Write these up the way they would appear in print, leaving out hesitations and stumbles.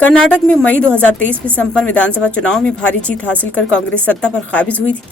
कर्नाटक में मई 2023 में संपन्न विधानसभा चुनाव में भारी जीत हासिल कर कांग्रेस सत्ता पर काबिज हुई थी।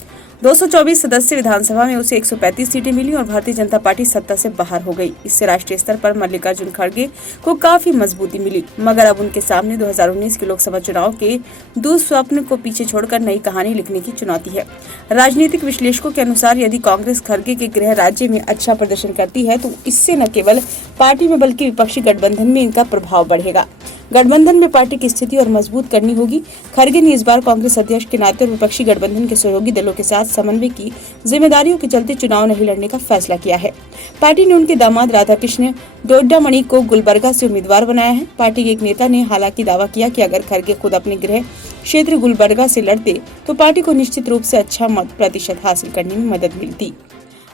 224 सदस्य विधानसभा में उसे 135 सीटें मिली और भारतीय जनता पार्टी सत्ता से बाहर हो गई। इससे राष्ट्रीय स्तर पर मल्लिकार्जुन खड़गे को काफी मजबूती मिली, मगर अब उनके सामने 2019 के लोकसभा चुनाव के दुस्वप्न को पीछे छोड़कर नई कहानी लिखने की चुनौती है। राजनीतिक विश्लेषकों के अनुसार यदि कांग्रेस खड़गे के गृह राज्य में अच्छा प्रदर्शन करती है तो इससे न केवल पार्टी में बल्कि विपक्षी गठबंधन में इनका प्रभाव बढ़ेगा। गठबंधन में पार्टी की स्थिति और मजबूत करनी होगी। खड़गे ने इस बार कांग्रेस अध्यक्ष के नाते और विपक्षी गठबंधन के सहयोगी दलों के साथ समन्वय की जिम्मेदारियों के चलते चुनाव नहीं लड़ने का फैसला किया है। पार्टी ने उनके दामाद राधाकृष्ण डोड्डामणि को गुलबर्गा से उम्मीदवार बनाया है। पार्टी के एक नेता ने हालांकि दावा किया कि अगर खड़गे खुद अपने गृह क्षेत्र गुलबर्गा से लड़ते तो पार्टी को निश्चित रूप से अच्छा मत प्रतिशत हासिल करने में मदद मिलती।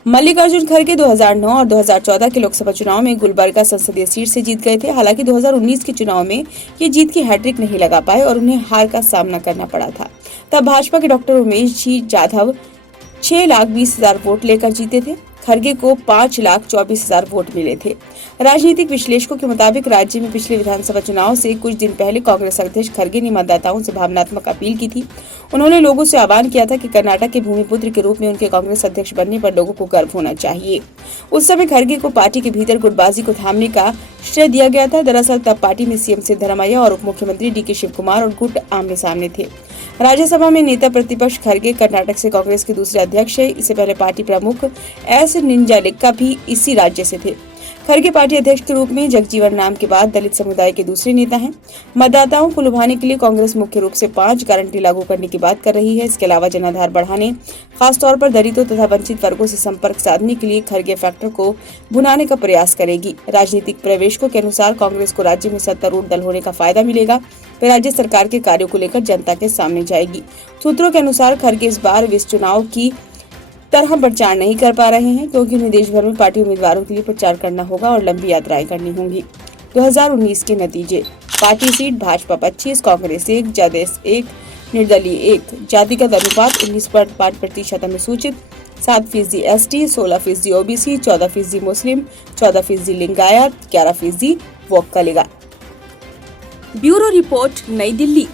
मल्लिकार्जुन खड़गे 2009 और 2014 के लोकसभा चुनाव में गुलबर्गा संसदीय सीट से जीत गए थे। हालांकि 2019 के चुनाव में ये जीत की हैट्रिक नहीं लगा पाए और उन्हें हार का सामना करना पड़ा था। तब भाजपा के डॉक्टर उमेश जी जाधव 6,20,000 वोट लेकर जीते थे। खड़गे को 5,24,000 वोट मिले थे। राजनीतिक विश्लेषकों के मुताबिक राज्य में पिछले विधानसभा चुनाव से कुछ दिन पहले कांग्रेस अध्यक्ष खड़गे ने मतदाताओं से भावनात्मक अपील की थी। उन्होंने लोगों से आह्वान किया था कि कर्नाटक के भूमिपुत्र के रूप में उनके कांग्रेस अध्यक्ष बनने पर लोगों को गर्व होना चाहिए। उस समय खड़गे को पार्टी के भीतर गुटबाजी को थामने का श्रेय दिया गया था। दरअसल तब पार्टी में सीएम सिद्धरामैया और उप मुख्यमंत्री डीके शिवकुमार और गुट आमने सामने थे। राज्यसभा में नेता प्रतिपक्ष खड़गे कर्नाटक से कांग्रेस के दूसरे अध्यक्ष है। इससे पहले पार्टी प्रमुख एस निंजालेक्का भी इसी राज्य से थे। खड़गे पार्टी अध्यक्ष के रूप में जगजीवन राम के बाद दलित समुदाय के दूसरे नेता हैं। मतदाताओं को लुभाने के लिए कांग्रेस मुख्य रूप से 5 गारंटी लागू करने की बात कर रही है। इसके अलावा जनाधार बढ़ाने, खासतौर पर दलितों तथा वंचित वर्गों से संपर्क साधने के लिए खड़गे फैक्टर को भुनाने का प्रयास करेगी। राजनीतिक प्रवेशकों के अनुसार कांग्रेस को राज्य में सत्तारूढ़ दल होने का फायदा मिलेगा। वे राज्य सरकार के कार्यों को लेकर जनता के सामने जाएगी। सूत्रों के अनुसार खड़गे इस बार इस चुनाव की तरह प्रचार नहीं कर पा रहे हैं क्योंकि उन्हें देश भर में पार्टी उम्मीदवारों के लिए प्रचार करना होगा और लंबी यात्राएं करनी होंगी। 2019 के नतीजे: पार्टी सीट भाजपा 25, कांग्रेस 1, जदयू 1, निर्दलीय 1। जातिगत अनुपात 19.5% अनुसूचित, 7% ST, 16% OBC, 14% मुस्लिम, 14% लिंगायत, 11% वोट करेगा। ब्यूरो रिपोर्ट, नई दिल्ली।